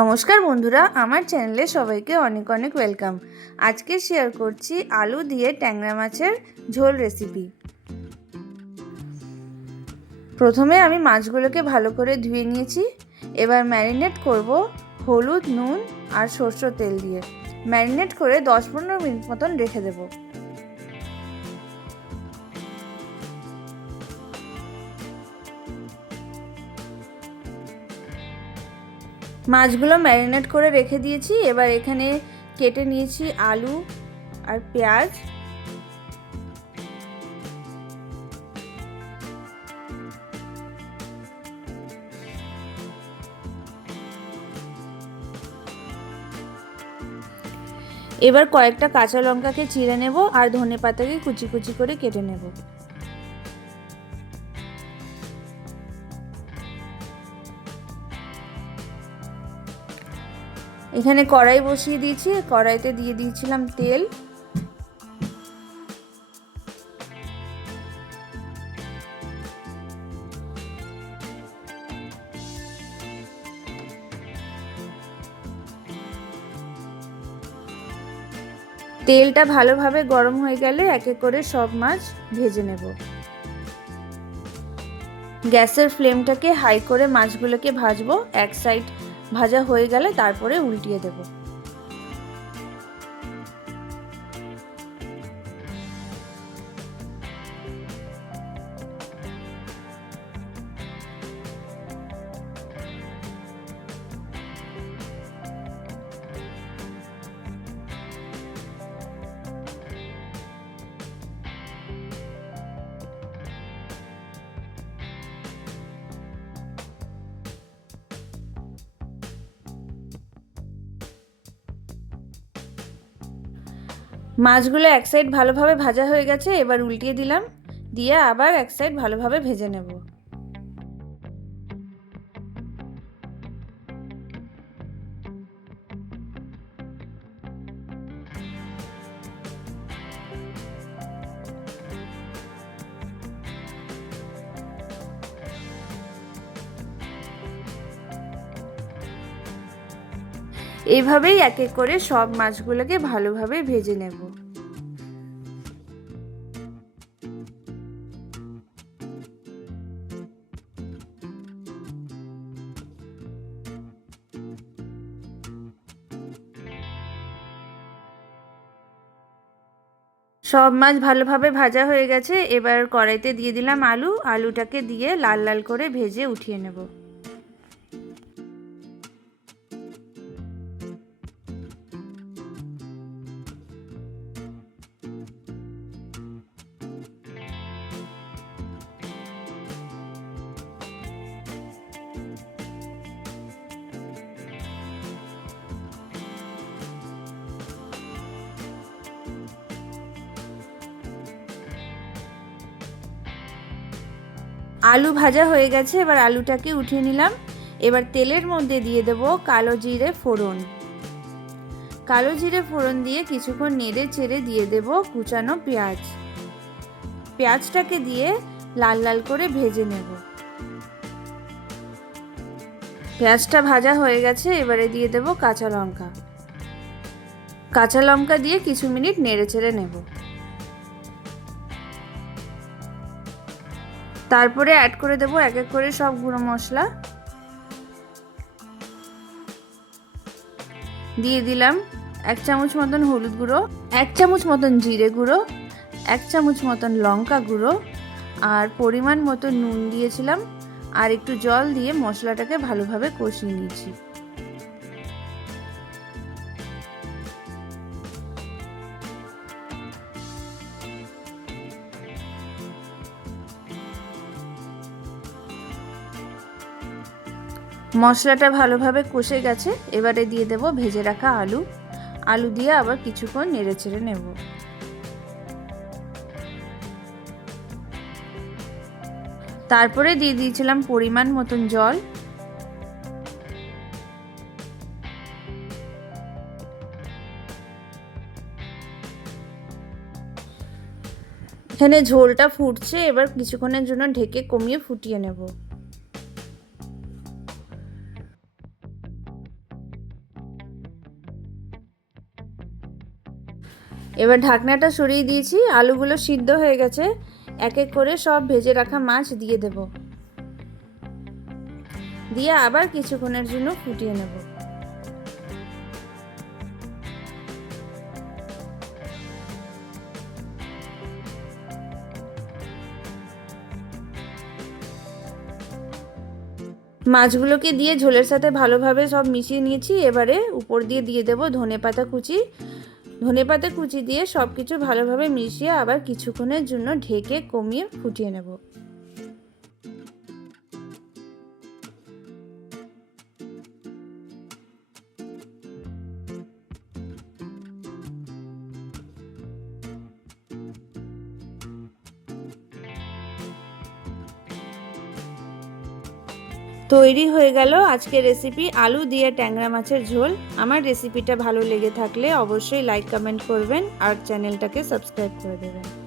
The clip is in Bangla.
নমস্কার বন্ধুরা, আমার চ্যানেলে সবাইকে অনেক অনেক ওয়েলকাম। আজকে শেয়ার করছি আলু দিয়ে ট্যাংরা মাছের ঝোল রেসিপি। প্রথমে আমি মাছগুলোকে ভালো করে ধুয়ে নিয়েছি। এবার ম্যারিনেট করব হলুদ, নুন আর সরষের তেল দিয়ে। ম্যারিনেট করে 10-15 মিনিট মতন রেখে দেবো। মাছগুলো ম্যারিনেট করে রেখে দিয়েছি। এবার এখানে কেটে নিয়েছি আলু আর পেঁয়াজ। এবার কয়েকটা কাঁচা লঙ্কাকে চিড়ে নেব আর ধনেপাতাকে কুচি কুচি করে কেটে নেব। এখানে কড়াই বসিয়ে দিয়েছি। কড়াইতে দিয়ে দিয়েছিলাম তেল। তেলটা ভালোভাবে গরম হয়ে গেলে এক এক করে সব মাছ ভেজে নেব। গ্যাসের ফ্লেমটাকে হাই করে মাছগুলোকে ভাজবো। এক সাইড ভাজা হয়ে গেলে তারপরে উল্টিয়ে দেব। মাছগুলো এক সাইড ভালোভাবে ভাজা হয়ে গেছে। এবার উল্টিয়ে দিলাম, দিয়ে আবার এক সাইড ভালোভাবে ভেজে নেব। এইভাবেই এক এক করে সব মাছগুলোকে ভালোভাবে ভেজে নেব। সব মাছ ভালোভাবে ভাজা হয়ে গেছে। এবার কড়াইতে দিয়ে দিলাম আলুটাকে দিয়ে লাল লাল করে ভেজে উঠিয়ে নেব। আলু ভাজা হয়ে গেছে। এবার আলুটাকে উঠিয়ে নিলাম। এবার তেলের মধ্যে দিয়ে দেব কালো জিরে ফোড়ন। কালো জিরে ফোড়ন দিয়ে কিছুক্ষণ নেড়ে চেড়ে দিয়ে দেব কুচানো পেঁয়াজ। পেঁয়াজটাকে দিয়ে লাল লাল করে ভেজে নেব। পেঁয়াজটা ভাজা হয়ে গেছে। এবারে দিয়ে দেব কাঁচা লঙ্কা। কাঁচা লঙ্কা দিয়ে কিছু মিনিট নেড়ে চেড়ে নেব। তারপরে অ্যাড করে দেব এক এক করে সব গুঁড়ো মশলা। দিয়ে দিলাম 1 চামচ মতন হলুদ গুঁড়ো, 1 চামচ মতন জিরে গুঁড়ো, 1 চামচ মতন লঙ্কা গুঁড়ো আর পরিমাণ মতো নুন দিয়েছিলাম। আর একটু জল দিয়ে মশলাটাকে ভালোভাবে কষিয়ে নিয়েছি। মশলাটা ভালোভাবে কষে গেছে। এবারে দিয়ে দেব ভেজে রাখা আলু দিয়ে আবার কিছুক্ষণ নেড়ে চেড়ে নেব। তারপরে দিয়ে দিয়েছিলাম পরিমাণ মতন জল। এখানে ঝোলটা ফুটছে। এবার কিছুক্ষণের জন্য ঢেকে কমিয়ে ফুটিয়ে নেব। এবার ঢাকনাটা সরিয়ে দিয়েছি, আলুগুলো সিদ্ধ হয়ে গেছে। এক এক করে সব ভেজে রাখা মাছ দিয়ে দেব, দিয়ে আবার কিছুক্ষণের জন্য ফুটিয়ে নেব। মাছগুলোকে দিয়ে ঝোলের সাথে ভালোভাবে সব মিশিয়ে নিয়েছি। এবারে উপর দিয়ে দিয়ে দেব ধনেপাতা কুচি। ধনেপাতা কুচি দিয়ে সব কিছু ভালোভাবে মিশিয়ে আবার কিছুক্ষণের জন্য ঢেকে কমিয়ে ফুটিয়ে নেব। তৈরি হয়ে গেল আজকের রেসিপি আলু দিয়ে ট্যাংরা মাছের ঝোল। আমার রেসিপিটা ভালো লেগে থাকলে অবশ্যই লাইক কমেন্ট করবেন আর চ্যানেলটাকে সাবস্ক্রাইব করে দেবেন।